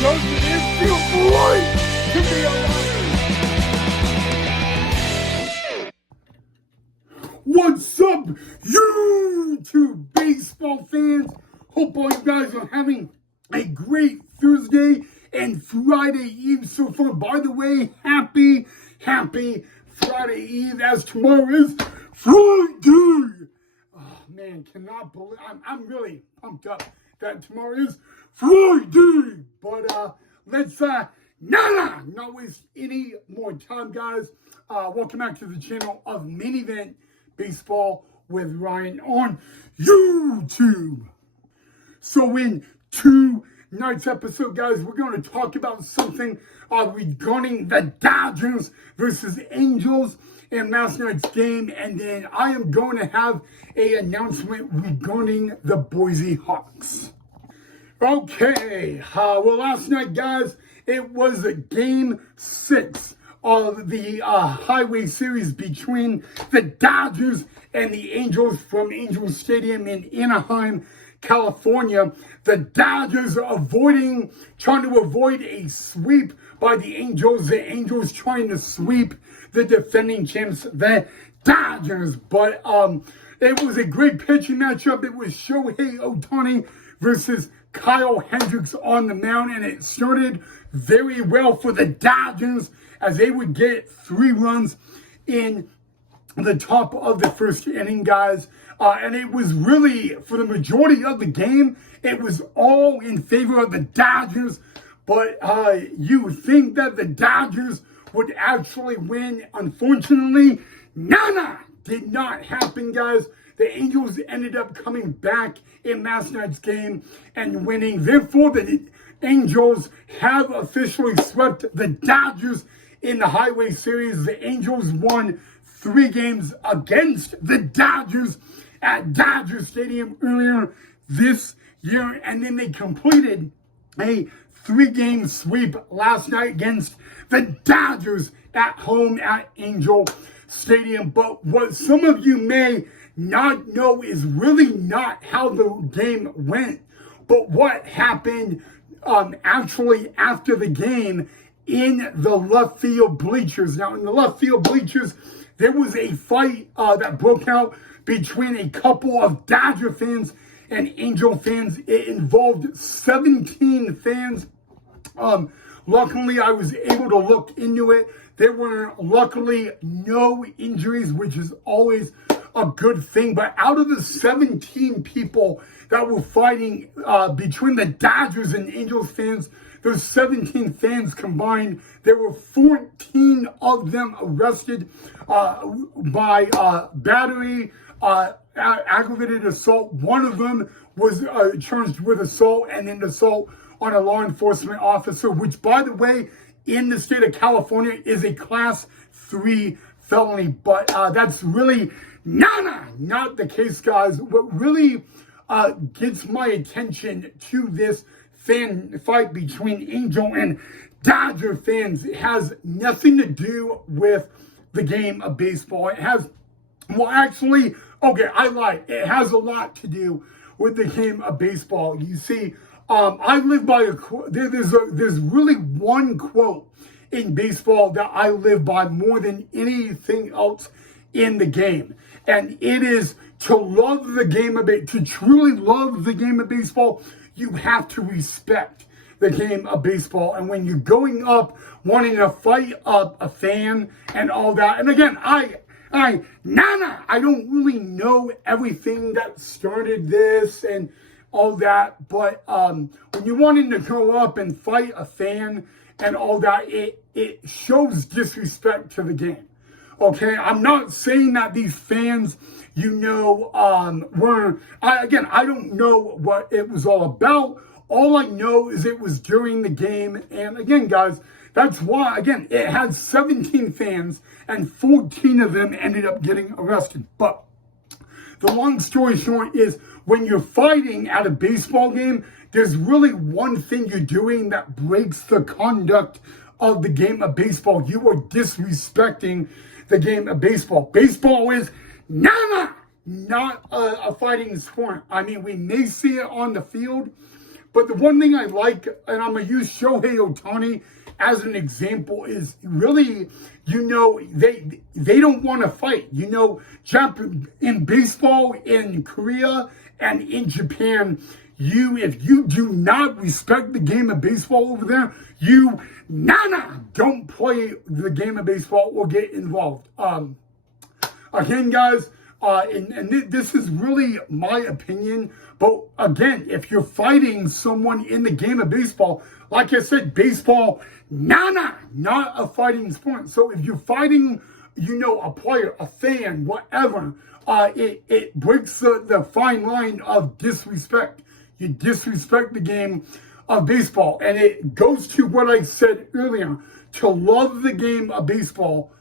Doesn't it feel great to be alive? What's up, YouTube baseball fans? Hope all you guys are having a great Thursday and Friday Eve so far. By the way, happy Friday Eve, as tomorrow is Friday. Oh man, cannot believe I'm really pumped up that tomorrow is Friday. But let's not waste any more time, guys. Welcome back to the channel of Main Event Baseball with Ryan on YouTube. So in tonight's episode, guys, we're going to talk about something regarding the Dodgers versus Angels in last night's game, and then I am going to have an announcement regarding the Boise Hawks. Okay, well, last night, guys, it was Game 6 of the Highway Series between the Dodgers and the Angels from Angels Stadium in Anaheim, California. The Dodgers are trying to avoid a sweep by the Angels. The Angels trying to sweep the defending champs, the Dodgers. But it was a great pitching matchup. It was Shohei Ohtani versus Kyle Hendricks on the mound, and it started very well for the Dodgers as they would get 3 runs in the top of the first inning, guys. And it was really, for the majority of the game, it was all in favor of the Dodgers. But you think that the Dodgers would actually win. Unfortunately, did not happen, guys. The Angels ended up coming back in last night's game and winning. Therefore, the Angels have officially swept the Dodgers in the Highway Series. The Angels won 3 games against the Dodgers at Dodger Stadium earlier this year, and then they completed a 3-game sweep last night against the Dodgers at home at Angel Stadium. But what some of you may not know is really not how the game went, but what happened actually after the game in the left field bleachers. Now, in the left field bleachers, there was a fight that broke out between a couple of Dodger fans and Angel fans. It involved 17 fans. Luckily, I was able to look into it. There were luckily no injuries, which is always a good thing. But out of the 17 people that were fighting between the Dodgers and Angels fans, those 17 fans combined, there were 14 of them arrested by battery, aggravated assault. One of them was charged with assault and then assault on a law enforcement officer, which, by the way, in the state of California is a Class 3 felony. But that's really not the case, guys. What really gets my attention to this fan fight between Angel and Dodger fans, it has nothing to do with the game of baseball. It has, well, actually, okay, I lied. It has a lot to do with the game of baseball. You see, I live by a quote. There's really one quote in baseball that I live by more than anything else in the game, and it is to love the game of to truly love the game of baseball. You have to respect the game of baseball. And when you're going up wanting to fight up a fan and all that, and again, I don't really know everything that started this and all that, but when you're wanting to go up and fight a fan and all that, it shows disrespect to the game. Okay, I'm not saying that these fans, I don't know what it was all about. All I know is it was during the game. And again, guys, that's why, again, it had 17 fans and 14 of them ended up getting arrested. But the long story short is, when you're fighting at a baseball game, there's really one thing you're doing that breaks the conduct of the game of baseball. You are disrespecting the game of baseball. Baseball is not a fighting sport. I mean, we may see it on the field, But the one thing I like, and I'm going to use Shohei Ohtani as an example, is really, they don't want to fight. In baseball, in Korea, and in Japan, if you do not respect the game of baseball over there, don't play the game of baseball or get involved. Again, guys, and this is really my opinion, but again, if you're fighting someone in the game of baseball, like I said, baseball, not a fighting sport. So if you're fighting, a player, a fan, whatever, it breaks the fine line of disrespect. You disrespect the game of baseball. And it goes to what I said earlier, to love the game of baseball,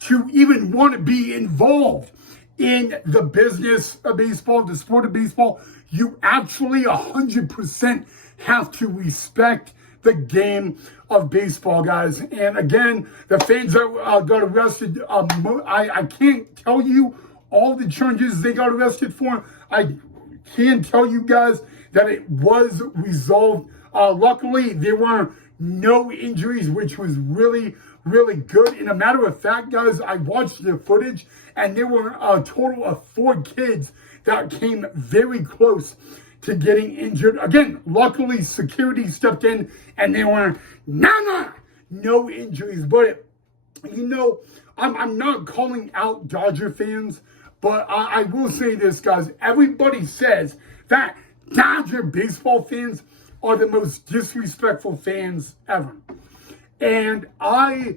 to even want to be involved in the business of baseball, the sport of baseball, you actually 100% have to respect the game of baseball, guys. And again, the fans that got arrested, I can't tell you all the charges they got arrested for. I can tell you guys that it was resolved. Luckily, there were no injuries, which was really, really good. And a matter of fact, guys, I watched the footage, and there were a total of 4 kids that came very close to getting injured. Again, luckily, security stepped in, and there were no injuries. But, I'm not calling out Dodger fans, but I will say this, guys. Everybody says that Dodger baseball fans are the most disrespectful fans ever. And I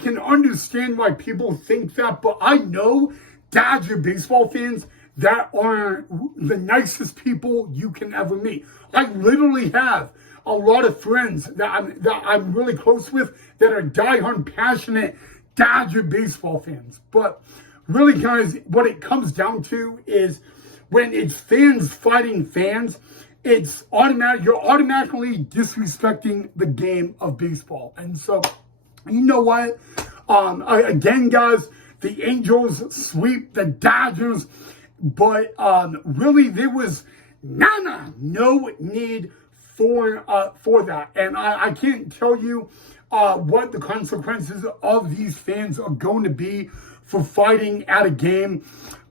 can understand why people think that, but I know Dodger baseball fans that are the nicest people you can ever meet. I literally have a lot of friends that I'm really close with that are diehard, passionate Dodger baseball fans. But really, guys, what it comes down to is when it's fans fighting fans, it's automatic. You're automatically disrespecting the game of baseball. And so, you know what? Again, guys, the Angels sweep the Dodgers, but really there was no need for that. And I can't tell you what the consequences of these fans are going to be for fighting at a game.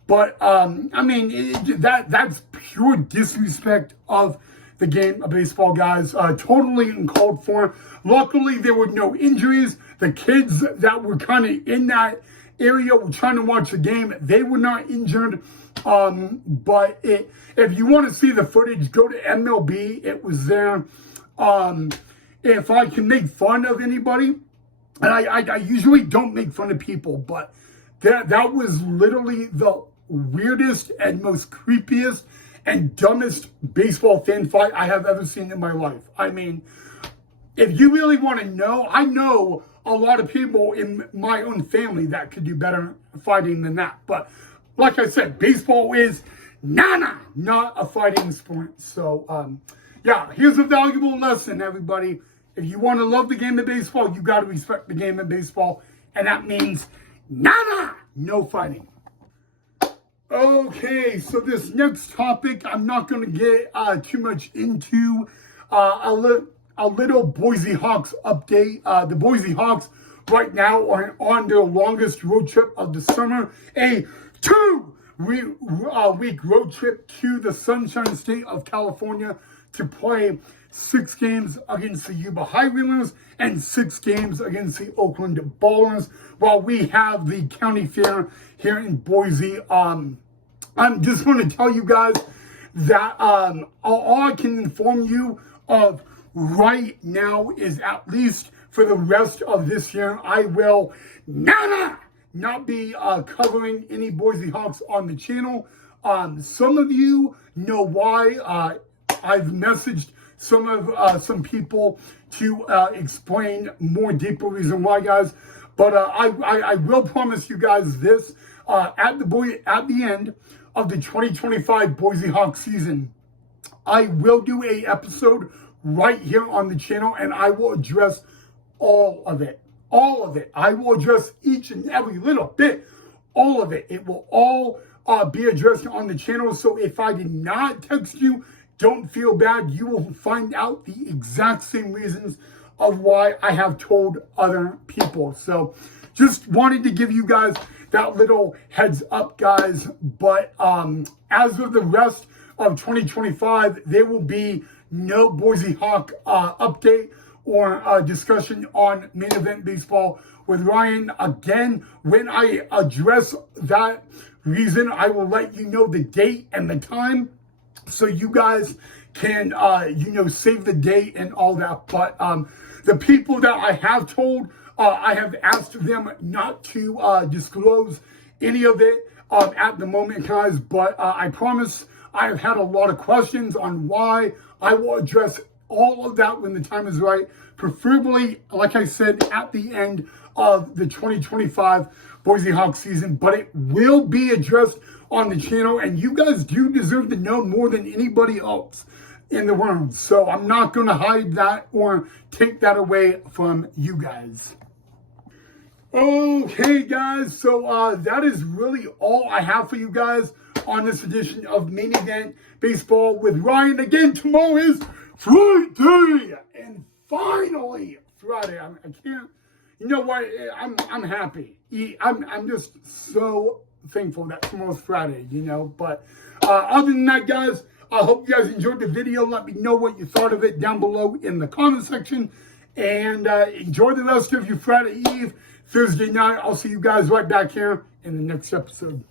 But, that's pure disrespect of the game of baseball, guys. Totally uncalled for. Luckily, there were no injuries. The kids that were kind of in that area were trying to watch the game. They were not injured. But if you want to see the footage, go to MLB. It was there. If I can make fun of anybody, and I usually don't make fun of people, but that was literally the weirdest and most creepiest and dumbest baseball fan fight I have ever seen in my life. I mean, if you really want to know, I know a lot of people in my own family that could do better fighting than that. But like I said, baseball is not a fighting sport. So, here's a valuable lesson, everybody. If you want to love the game of baseball, you got to respect the game of baseball. And that means no fighting. Okay, so this next topic, I'm not going to get too much into. A little Boise Hawks update. The Boise Hawks right now are on their longest road trip of the summer. A 2-week road trip to the Sunshine State of California to play 6 games against the Yuba Highlanders and 6 games against the Oakland Ballers, while we have the county fair here in Boise. I'm just going to tell you guys that all I can inform you of right now is, at least for the rest of this year, I will not be covering any Boise Hawks on the channel. Some of you know why. I've messaged some people to explain more deeper reason why, guys. But I will promise you guys this: at the end of the 2025 Boise Hawks season, I will do a episode right here on the channel, and I will address all of it. All of it. I will address each and every little bit. All of it. It will all be addressed on the channel. So if I did not text you, don't feel bad. You will find out the exact same reasons of why I have told other people. So just wanted to give you guys that little heads up, guys. But as of the rest of 2025, there will be no Boise Hawk update or discussion on Main Event Baseball with Ryan. Again, when I address that reason, I will let you know the date and the time so you guys can, save the date and all that. But the people that I have told, I have asked them not to disclose any of it at the moment, guys. But I promise I have had a lot of questions on why. I will address all of that when the time is right, preferably, like I said, at the end of the 2025 Boise Hawks season. But it will be addressed on the channel, and you guys do deserve to know more than anybody else in the world. So I'm not going to hide that or take that away from you guys. Okay, guys, so that is really all I have for you guys on this edition of Main Event Baseball with Ryan. Again, tomorrow is Friday, and finally Friday. I can't. You know what? I'm happy. I'm just so thankful that tomorrow's Friday. But other than that, guys, I hope you guys enjoyed the video. Let me know what you thought of it down below in the comment section, and enjoy the rest of your Friday Eve. Thursday night, I'll see you guys right back here in the next episode.